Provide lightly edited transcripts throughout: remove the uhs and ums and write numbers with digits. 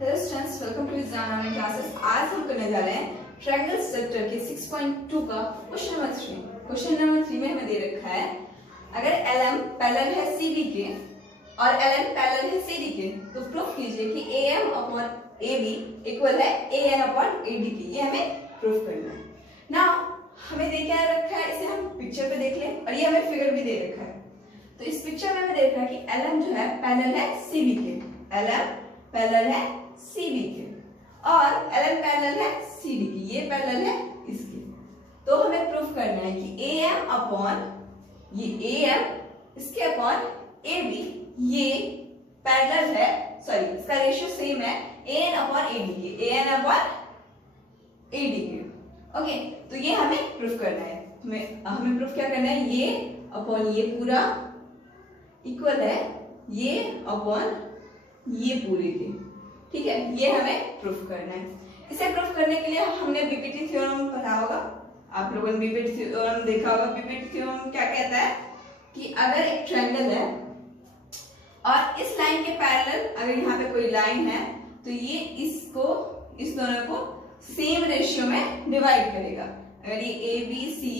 Hello students, welcome to exam online classes. आज हम करने जा रहे हैं ट्रायंगल स्ट्रक्चर के 6.2 का क्वेश्चन नंबर 3। क्वेश्चन नंबर 3 में हमें दे रखा है, अगर LM पैरेलल है CD के और LN पैरेलल है CD के तो प्रूफ कीजिए कि AM अपॉन AB इक्वल है AN अपॉन AD की। ये हमें प्रूफ करना है ना। हमें दे क्या रखा है, इसे हम पिक्चर पे देख लें और ये हमें फिगर भी दे रखा है। तो इस पिक्चर में हमें दे रखा है कि LM जो है पैरेलल है CB के, LM पैरेलल है CB के और LN पैरेलल है CD की, ये पैरेलल है इसके। तो हमें प्रूफ करना है कि AM अपॉन ये AM इसके अपॉन AB ये पैरेलल है, सॉरी इसका रेशियो सेम है AN अपॉन AD के, AN अपॉन AD के। ओके, तो ये हमें प्रूफ करना है। हमें प्रूफ क्या करना है, ये अपॉन ये पूरा इक्वल है ये अपॉन ये पूरे के। ठीक है, ये हमें प्रूफ करना है। इसे प्रूफ करने के लिए हमने बीपीटी थ्योरम पढ़ा होगा, आप लोगों ने बीपीटी थ्योरम देखा होगा। बीपीटी थ्योरम क्या कहता है कि अगर एक ट्रायंगल है और इस लाइन के पैरेलल अगर यहाँ पे कोई लाइन है तो ये इसको इस दोनों को सेम रेशियो में डिवाइड करेगा। अगर ये ए बी सी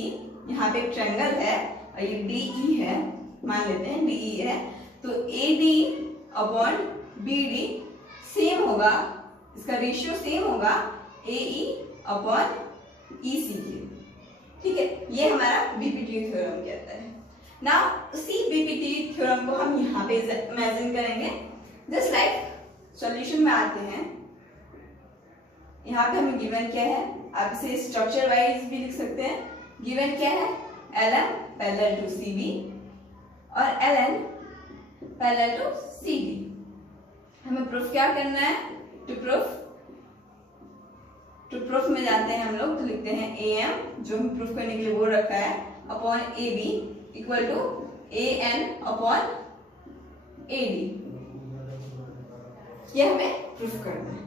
यहाँ पे एक ट्रायंगल है और ये डी ई है, मान लेते हैं डी ई है, तो A D upon B D same होगा, इसका रेशियो सेम होगा ए ई अपॉन ई सी के। ठीक है, ये हमारा बीपीटी थ्योरम कहता है ना। उसी बीपीटी थ्योरम को हम यहाँ पे इमेजिन करेंगे। जस्ट लाइक सॉल्यूशन में आते हैं, यहाँ पे हमें गिवन क्या है, आप इसे स्ट्रक्चर वाइज भी लिख सकते हैं। गिवन क्या है, LM पैरेलल टू CB और LN पैरेलल टू CD। हमें प्रूफ क्या करना है, टू प्रूफ में जाते हैं हम लोग, तो लिखते हैं AM जो हम प्रूफ करने के लिए बोल रखा है upon AB equal to AN upon AD। ये हमें प्रूफ करना है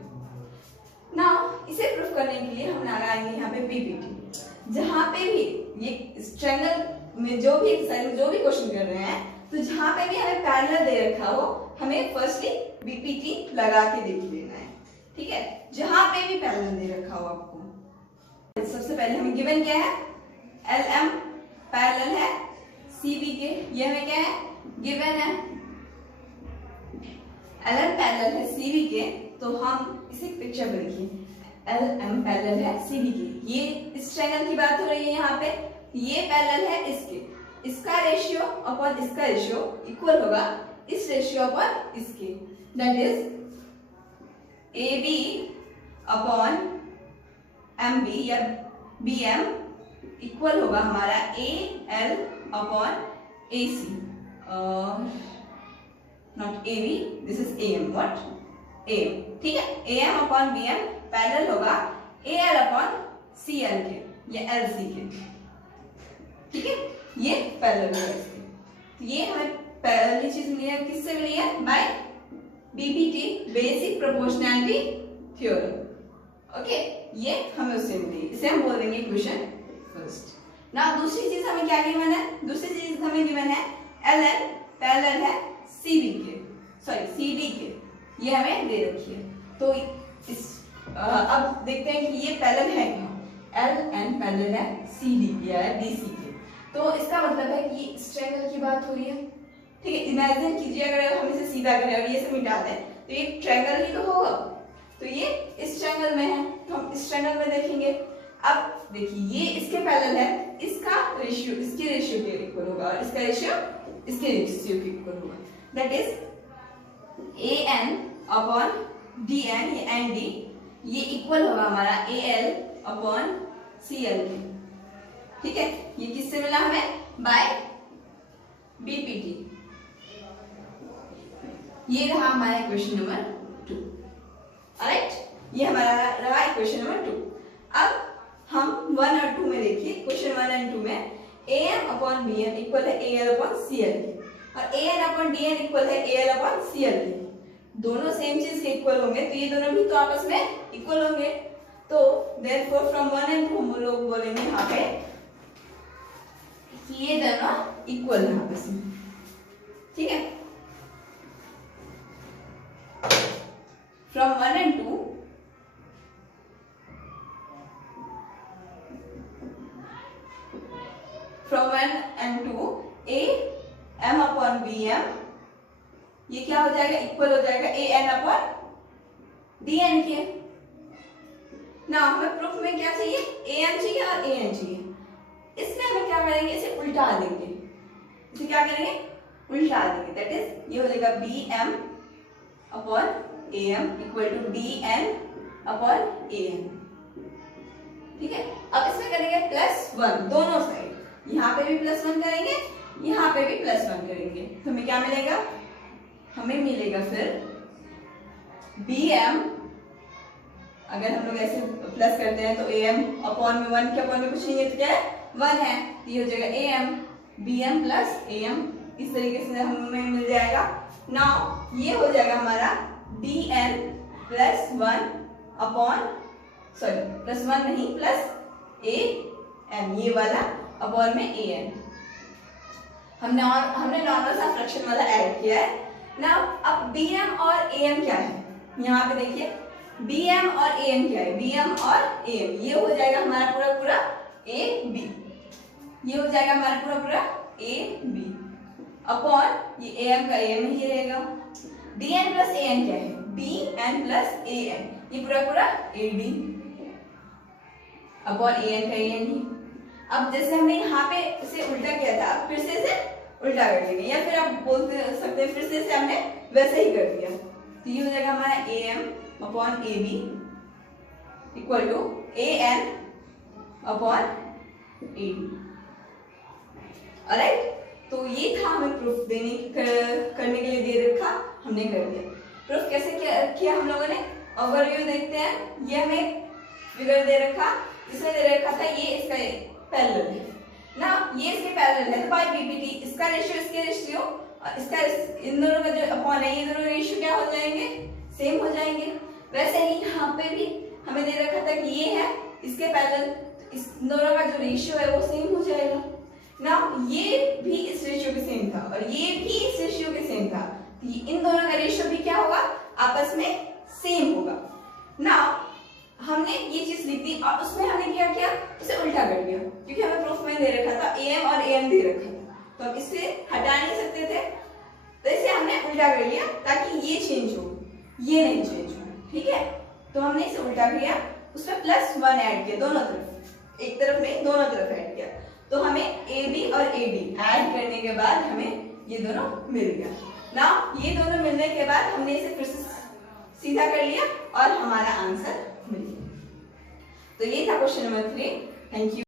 ना। इसे प्रूफ करने के लिए हम लगाएंगे यहाँ पे बीपीटी। जहां पे भी ये इस ट्रायंगल में जो भी क्वेश्चन कर रहे हैं, तो जहां पे भी हमें पैरेलल दे रखा हो, हमें फर्स्टली बीपीटी लगा के देख लेना है। ठीक है, जहां पे भी पैरेलल दे रखा हो आपको, सबसे पहले हमें गिवन क्या है, LM पैरेलल है CB के, ये हमें क्या है गिवन है। LM पैरेलल है CB के, तो हम इसे पिक्चर में लिखिए, LM पैरेलल है CB के। ये इस ट्रायंगल की बात हो रही है, यहाँ पे ये पैरेलल है इसके, इसका रेशियो अपॉन इसका रेशियो इक्वल होगा इस रेशियो अपॉन इसके, that is AB upon MB या BM इक्वल होगा हमारा AL upon AC, not AB, this is AM, what AM। ठीक है, AM अपॉन BM पैरेलल होगा AL अपॉन CL के या LC के। ठीक है, ये पैरेलल है इसके। तो ये हमें पहली चीज मिली है, किससे मिली है, by BPT basic proportionality theorem. Okay, ये हमें उससे मिली, इसे हम बोल देंगे क्वेश्चन फर्स्ट ना। दूसरी चीज हमें क्या गिवन है, दूसरी चीज हमें गिवन है LN पैरेलल है CB के, सॉरी CD के, ये हमें दे रखी है। तो इस अब देखते हैं कि ये पैरेलल है क्या, LN पैरेलल है CD या DC के, तो इसका मतलब है कि इस ट्रायंगल की बात हो रही है। ठीक है, इमेजिन कीजिए अगर हम इसे सीधा करें और ये से मिटा दें तो ये ट्रायंगल ही तो होगा। तो ये इस ट्रायंगल में है, तो हम इस ट्रायंगल में देखेंगे। अब देखिए ये इसके पैरेलल है, इसका रेशियो इसके रेशियो के इक्वल होगा और इसका रेशियो इसके रेशियो के इक्वल होगा, that is AN upon DN ये ND ये इक्वल होगा हमारा AL अपॉन CL के। ठीक है, ये किससे मिला हमें, बाय बीपीटी। ये रहा हमारा क्वेश्चन नंबर 2। ऑलराइट, ये हमारा रहा क्वेश्चन नंबर 2। अब हम 1 और 2 में देखिए, क्वेश्चन 1 और 2 में AM अपॉन BN इक्वल है AL अपॉन CL और AN अपॉन DN इक्वल है AL अपॉन CL। दोनों सेम चीज के इक्वल होंगे, तो ये दोनों भी तो आपस में इक्वल होंगे। तो देयरफॉर फ्रॉम 1 एंड 2 हम लोग बोलेंगे यहाँ पे कि ये दोनों इक्वल है आपस में। ठीक है, from 1 and 2 a m upon bm, ये क्या हो जाएगा, इक्वल हो जाएगा a n upon d n के। ना हमें प्रूफ में क्या चाहिए, a m चाहिए और a n चाहिए। इसमें हमें क्या करेंगे, इसे उल्टा देंगे, इसे क्या करेंगे, उल्टा देंगे। दैट इज ये हो जाएगा B M upon A M equal to D N upon A N. ठीक है, अब इसमें करेंगे +1 दोनों साइड, यहाँ पे भी +1 करेंगे, यहाँ पे भी +1 करेंगे, तो हमें क्या मिलेगा, हमें मिलेगा फिर बी एम, अगर हम लोग ऐसे प्लस करते हैं तो ए एम अपॉन में 1 के अपॉन में कुछ नहीं है तो क्या है 1 है, तो ये हो जाएगा A M B M plus A M, इस तरीके से हमें मिल जाएगा। नाउ ये हो जाएगा हमारा डी एन +1 अपॉन +1 नहीं प्लस ए एन, ये वाला अपॉन में ए एन। हमने नॉर्मल सा फ्रैक्शन वाला ऐड किया है। नाउ अब बी एम और ए एम क्या है, यहाँ पे देखिए बी एम और ए एम क्या है, बी एम और ए एम, ये हो जाएगा हमारा पूरा ए बी, ये हो जाएगा हमारा पूरा ए बी अपॉन ये ए एम का ए एम ही रहेगा। D N plus A N क्या है, D N plus A N, ये पूरा A D upon A N का ए एन ही। अब जैसे हमने यहाँ पे इसे उल्टा किया था, फिर से इसे उल्टा कर देंगे, या फिर आप बोलते सकते हैं फिर से इसे हमने वैसे ही कर दिया, तो ये हो जाएगा हमारा A M upon A B equal to A N upon A D. Alright, तो ये था हमें प्रूफ करने के लिए दे रखा, हमने कर दिया। प्रूफ कैसे किया हम लोगों ने, ओवरव्यू देखते हैं। ये हमें फिगर दे रखा, इसमें दे रखा था ये इसका पैरेलल है ना, ये इसके पैरेलल है, तो बाय पीपीटी इसका रेशियो इसके रेशियो, इसका इन दोनों का जो अपॉन है, ये दोनों रेशियो क्या हो जाएंगे, सेम हो जाएंगे। वैसे ही यहाँ पे भी हमें दे रखा था कि ये है इसके पैरेलल, तो इस दोनों का जो रेशियो है वो सेम हो जाएगा ना, ये भी इस रेशियो के सेम था और ये भी इस रेशियो के सेम था, तो इन दोनों का रेशियो भी क्या होगा, आपस में सेम होगा ना। हमने ये चीज लिख दी और उसमें हमने क्या किया, इसे उल्टा कर दिया, क्योंकि हमें प्रूफ में दे रखा था ए एम और ए एम दे रखा था, तो हम इसे हटा नहीं सकते थे, तो इसे हमने उल्टा कर लिया ताकि ये चेंज हो, ये नहीं चेंज हो। ठीक है, तो हमने इसे उल्टा किया, उसमें +1 ऐड किया दोनों तरफ, एक तरफ नहीं दोनों तरफ ऐड किया, तो हमें ए बी और ए डी ऐड करने के बाद हमें ये दोनों मिल गया ना। ये दोनों मिलने के बाद हमने इसे फिर से सीधा कर लिया और हमारा आंसर मिल गया। तो ये था क्वेश्चन नंबर 3। Thank you.